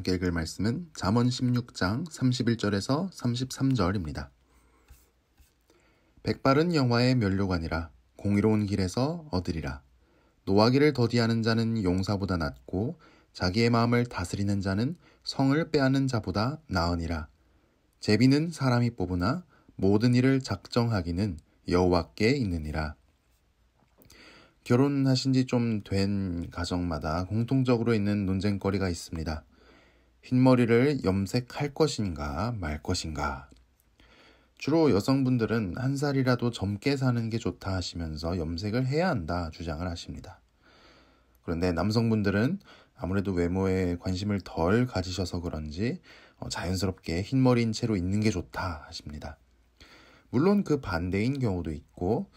함께 읽을 말씀은 잠언 16장 31절에서 33절입니다. 백발은 영화의 면류관이라 공의로운 길에서 얻으리라. 노하기를 더디하는 자는 용사보다 낫고 자기의 마음을 다스리는 자는 성을 빼앗는 자보다 나으니라. 제비는 사람이 뽑으나 모든 일을 작정하기는 여호와께 있느니라. 결혼하신 지 좀 된 가정마다 공통적으로 있는 논쟁거리가 있습니다. 흰머리를 염색할 것인가 말 것인가. 주로 여성분들은 한 살이라도 젊게 사는 게 좋다 하시면서 염색을 해야 한다 주장을 하십니다. 그런데 남성분들은 아무래도 외모에 관심을 덜 가지셔서 그런지 자연스럽게 흰머리인 채로 있는 게 좋다 하십니다. 물론 그 반대인 경우도 있고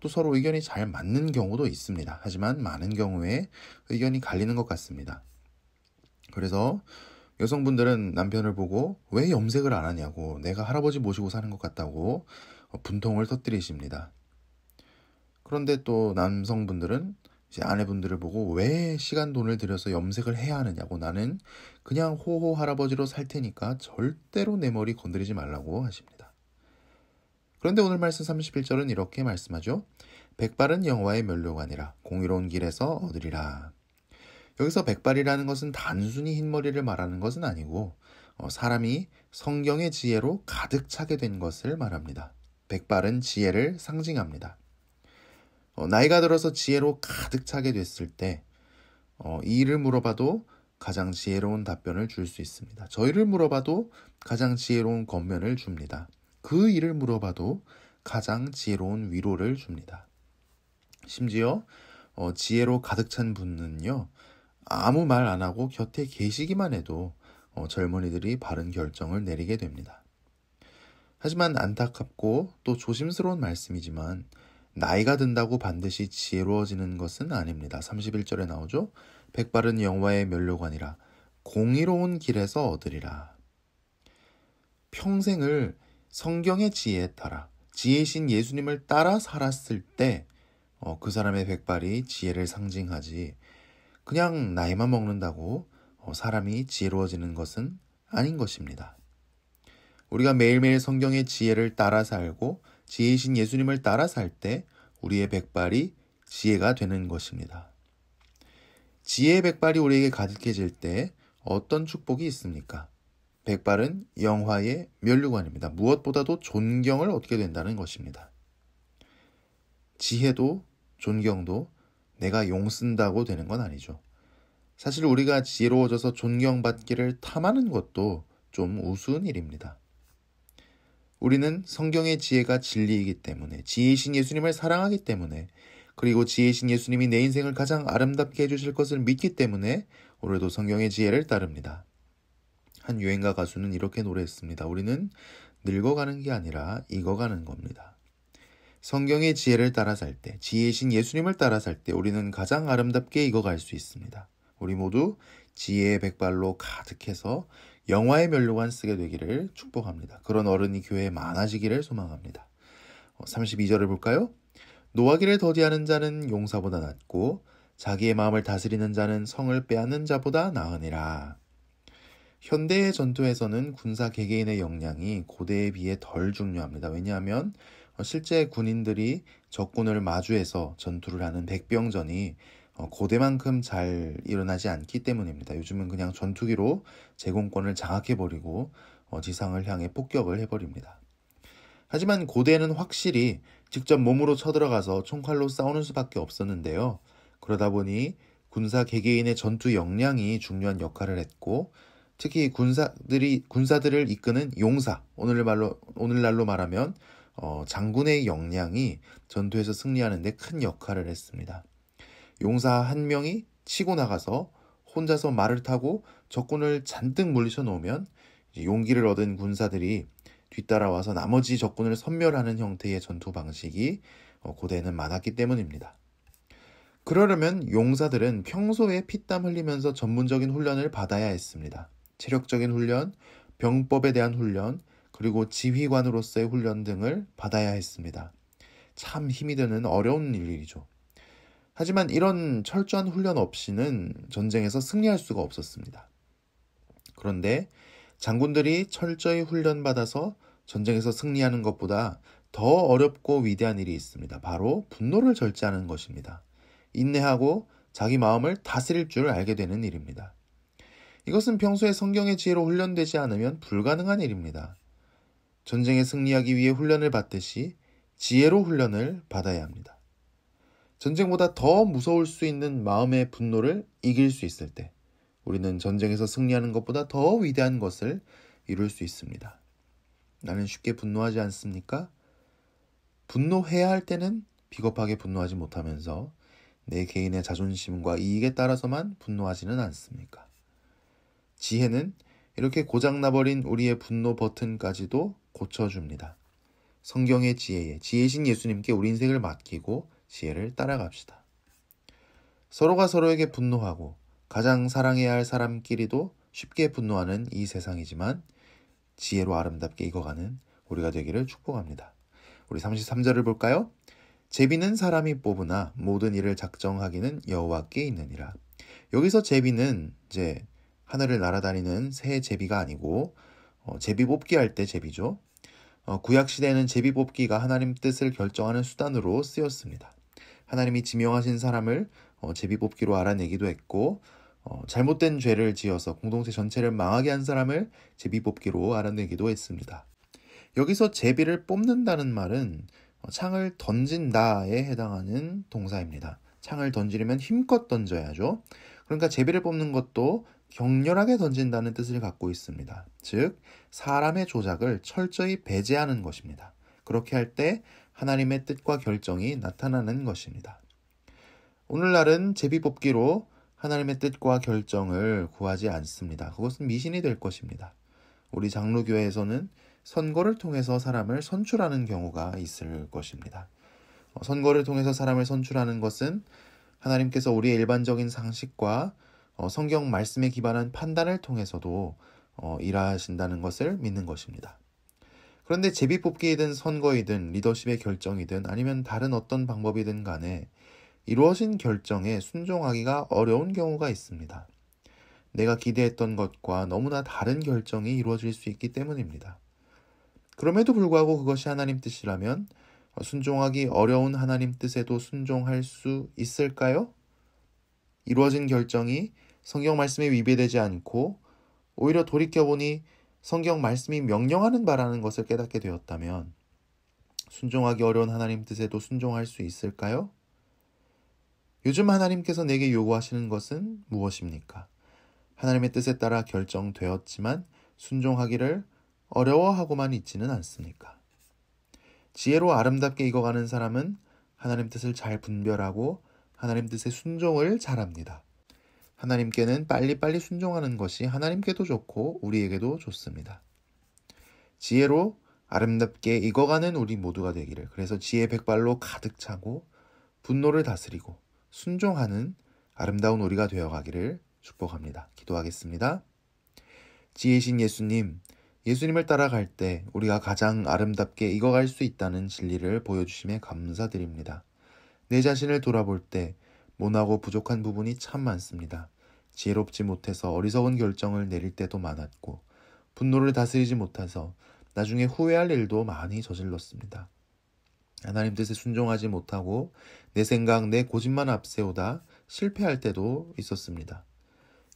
또 서로 의견이 잘 맞는 경우도 있습니다. 하지만 많은 경우에 의견이 갈리는 것 같습니다. 그래서 여성분들은 남편을 보고 왜 염색을 안 하냐고, 내가 할아버지 모시고 사는 것 같다고 분통을 터뜨리십니다. 그런데 또 남성분들은 이제 아내분들을 보고 왜 시간 돈을 들여서 염색을 해야 하느냐고, 나는 그냥 호호 할아버지로 살 테니까 절대로 내 머리 건드리지 말라고 하십니다. 그런데 오늘 말씀 31절은 이렇게 말씀하죠. 백발은 여호와의 면류관이라 공의로운 길에서 얻으리라. 여기서 백발이라는 것은 단순히 흰머리를 말하는 것은 아니고 사람이 성경의 지혜로 가득 차게 된 것을 말합니다. 백발은 지혜를 상징합니다. 나이가 들어서 지혜로 가득 차게 됐을 때 이 일을 물어봐도 가장 지혜로운 답변을 줄 수 있습니다. 저희를 물어봐도 가장 지혜로운 겉면을 줍니다. 그 일을 물어봐도 가장 지혜로운 위로를 줍니다. 심지어 지혜로 가득 찬 분은요, 아무 말 안 하고 곁에 계시기만 해도 젊은이들이 바른 결정을 내리게 됩니다. 하지만 안타깝고 또 조심스러운 말씀이지만 나이가 든다고 반드시 지혜로워지는 것은 아닙니다. 31절에 나오죠. 백발은 여호와의 면류관이라 공의로운 길에서 얻으리라. 평생을 성경의 지혜에 따라 지혜이신 예수님을 따라 살았을 때 그 사람의 백발이 지혜를 상징하지, 그냥 나이만 먹는다고 사람이 지혜로워지는 것은 아닌 것입니다. 우리가 매일매일 성경의 지혜를 따라 살고 지혜이신 예수님을 따라 살 때 우리의 백발이 지혜가 되는 것입니다. 지혜의 백발이 우리에게 가득해질 때 어떤 축복이 있습니까? 백발은 영화의 면류관입니다. 무엇보다도 존경을 얻게 된다는 것입니다. 지혜도 존경도 내가 용 쓴다고 되는 건 아니죠. 사실 우리가 지혜로워져서 존경받기를 탐하는 것도 좀 우스운 일입니다. 우리는 성경의 지혜가 진리이기 때문에, 지혜이신 예수님을 사랑하기 때문에, 그리고 지혜이신 예수님이 내 인생을 가장 아름답게 해주실 것을 믿기 때문에 오늘도 성경의 지혜를 따릅니다. 한 유행가 가수는 이렇게 노래했습니다. 우리는 늙어가는 게 아니라 익어가는 겁니다. 성경의 지혜를 따라 살 때, 지혜이신 예수님을 따라 살 때 우리는 가장 아름답게 익어갈 수 있습니다. 우리 모두 지혜의 백발로 가득해서 영화의 면류관 쓰게 되기를 축복합니다. 그런 어른이 교회에 많아지기를 소망합니다. 32절을 볼까요? 노하기를 더디하는 자는 용사보다 낫고 자기의 마음을 다스리는 자는 성을 빼앗는 자보다 나으니라. 현대의 전투에서는 군사 개개인의 역량이 고대에 비해 덜 중요합니다. 왜냐하면 실제 군인들이 적군을 마주해서 전투를 하는 백병전이 고대만큼 잘 일어나지 않기 때문입니다. 요즘은 그냥 전투기로 제공권을 장악해버리고 지상을 향해 폭격을 해버립니다. 하지만 고대에는 확실히 직접 몸으로 쳐들어가서 총칼로 싸우는 수밖에 없었는데요. 그러다 보니 군사 개개인의 전투 역량이 중요한 역할을 했고, 특히 군사들을 이끄는 용사, 오늘날로 말하면 장군의 역량이 전투에서 승리하는 데 큰 역할을 했습니다. 용사 한 명이 치고 나가서 혼자서 말을 타고 적군을 잔뜩 물리쳐 놓으면 용기를 얻은 군사들이 뒤따라와서 나머지 적군을 섬멸하는 형태의 전투 방식이 고대에는 많았기 때문입니다. 그러려면 용사들은 평소에 피땀 흘리면서 전문적인 훈련을 받아야 했습니다. 체력적인 훈련, 병법에 대한 훈련, 그리고 지휘관으로서의 훈련 등을 받아야 했습니다. 참 힘이 드는 어려운 일이죠. 하지만 이런 철저한 훈련 없이는 전쟁에서 승리할 수가 없었습니다. 그런데 장군들이 철저히 훈련받아서 전쟁에서 승리하는 것보다 더 어렵고 위대한 일이 있습니다. 바로 분노를 절제하는 것입니다. 인내하고 자기 마음을 다스릴 줄 알게 되는 일입니다. 이것은 평소에 성경의 지혜로 훈련되지 않으면 불가능한 일입니다. 전쟁에 승리하기 위해 훈련을 받듯이 지혜로 훈련을 받아야 합니다. 전쟁보다 더 무서울 수 있는 마음의 분노를 이길 수 있을 때 우리는 전쟁에서 승리하는 것보다 더 위대한 것을 이룰 수 있습니다. 나는 쉽게 분노하지 않습니까? 분노해야 할 때는 비겁하게 분노하지 못하면서 내 개인의 자존심과 이익에 따라서만 분노하지는 않습니까? 지혜는 이렇게 고장나버린 우리의 분노 버튼까지도 고쳐줍니다. 성경의 지혜에 지혜신 예수님께 우리 인생을 맡기고 지혜를 따라갑시다. 서로가 서로에게 분노하고 가장 사랑해야 할 사람끼리도 쉽게 분노하는 이 세상이지만 지혜로 아름답게 익어가는 우리가 되기를 축복합니다. 우리 33절을 볼까요? 제비는 사람이 뽑으나 모든 일을 작정하기는 여호와께 있느니라. 여기서 제비는 이제 하늘을 날아다니는 새 제비가 아니고 제비 뽑기 할 때 제비죠. 구약시대에는 제비 뽑기가 하나님 뜻을 결정하는 수단으로 쓰였습니다. 하나님이 지명하신 사람을 제비 뽑기로 알아내기도 했고 잘못된 죄를 지어서 공동체 전체를 망하게 한 사람을 제비 뽑기로 알아내기도 했습니다. 여기서 제비를 뽑는다는 말은 창을 던진다에 해당하는 동사입니다. 창을 던지려면 힘껏 던져야죠. 그러니까 제비를 뽑는 것도 격렬하게 던진다는 뜻을 갖고 있습니다. 즉 사람의 조작을 철저히 배제하는 것입니다. 그렇게 할 때 하나님의 뜻과 결정이 나타나는 것입니다. 오늘날은 제비 뽑기로 하나님의 뜻과 결정을 구하지 않습니다. 그것은 미신이 될 것입니다. 우리 장로교회에서는 선거를 통해서 사람을 선출하는 경우가 있을 것입니다. 선거를 통해서 사람을 선출하는 것은 하나님께서 우리의 일반적인 상식과 성경 말씀에 기반한 판단을 통해서도 일하신다는 것을 믿는 것입니다. 그런데 제비뽑기이든 선거이든 리더십의 결정이든 아니면 다른 어떤 방법이든 간에 이루어진 결정에 순종하기가 어려운 경우가 있습니다. 내가 기대했던 것과 너무나 다른 결정이 이루어질 수 있기 때문입니다. 그럼에도 불구하고 그것이 하나님 뜻이라면 순종하기 어려운 하나님 뜻에도 순종할 수 있을까요? 이루어진 결정이 성경 말씀에 위배되지 않고 오히려 돌이켜보니 성경 말씀이 명령하는 바라는 것을 깨닫게 되었다면 순종하기 어려운 하나님 뜻에도 순종할 수 있을까요? 요즘 하나님께서 내게 요구하시는 것은 무엇입니까? 하나님의 뜻에 따라 결정되었지만 순종하기를 어려워하고만 있지는 않습니까? 지혜로 아름답게 익어가는 사람은 하나님 뜻을 잘 분별하고 하나님 뜻의 순종을 잘합니다. 하나님께는 빨리빨리 순종하는 것이 하나님께도 좋고 우리에게도 좋습니다. 지혜로 아름답게 익어가는 우리 모두가 되기를, 그래서 지혜 백발로 가득 차고 분노를 다스리고 순종하는 아름다운 우리가 되어가기를 축복합니다. 기도하겠습니다. 지혜신 예수님, 예수님을 따라갈 때 우리가 가장 아름답게 익어갈 수 있다는 진리를 보여주심에 감사드립니다. 내 자신을 돌아볼 때 모나고 부족한 부분이 참 많습니다. 지혜롭지 못해서 어리석은 결정을 내릴 때도 많았고 분노를 다스리지 못해서 나중에 후회할 일도 많이 저질렀습니다. 하나님 뜻에 순종하지 못하고 내 생각, 내 고집만 앞세우다 실패할 때도 있었습니다.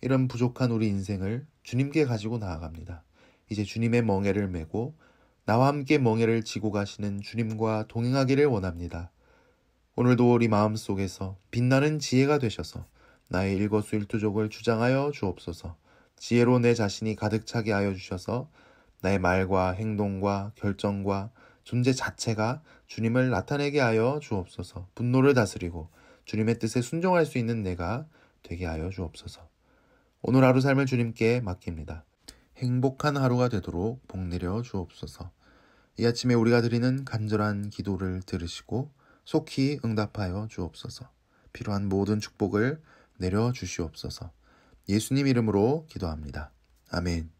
이런 부족한 우리 인생을 주님께 가지고 나아갑니다. 이제 주님의 멍에를 메고 나와 함께 멍에를 지고 가시는 주님과 동행하기를 원합니다. 오늘도 우리 마음속에서 빛나는 지혜가 되셔서 나의 일거수일투족을 주장하여 주옵소서. 지혜로 내 자신이 가득 차게 하여 주셔서 나의 말과 행동과 결정과 존재 자체가 주님을 나타내게 하여 주옵소서. 분노를 다스리고 주님의 뜻에 순종할 수 있는 내가 되게 하여 주옵소서. 오늘 하루 삶을 주님께 맡깁니다. 행복한 하루가 되도록 복 내려 주옵소서. 이 아침에 우리가 드리는 간절한 기도를 들으시고 속히 응답하여 주옵소서. 필요한 모든 축복을 내려 주시옵소서. 예수님 이름으로 기도합니다. 아멘.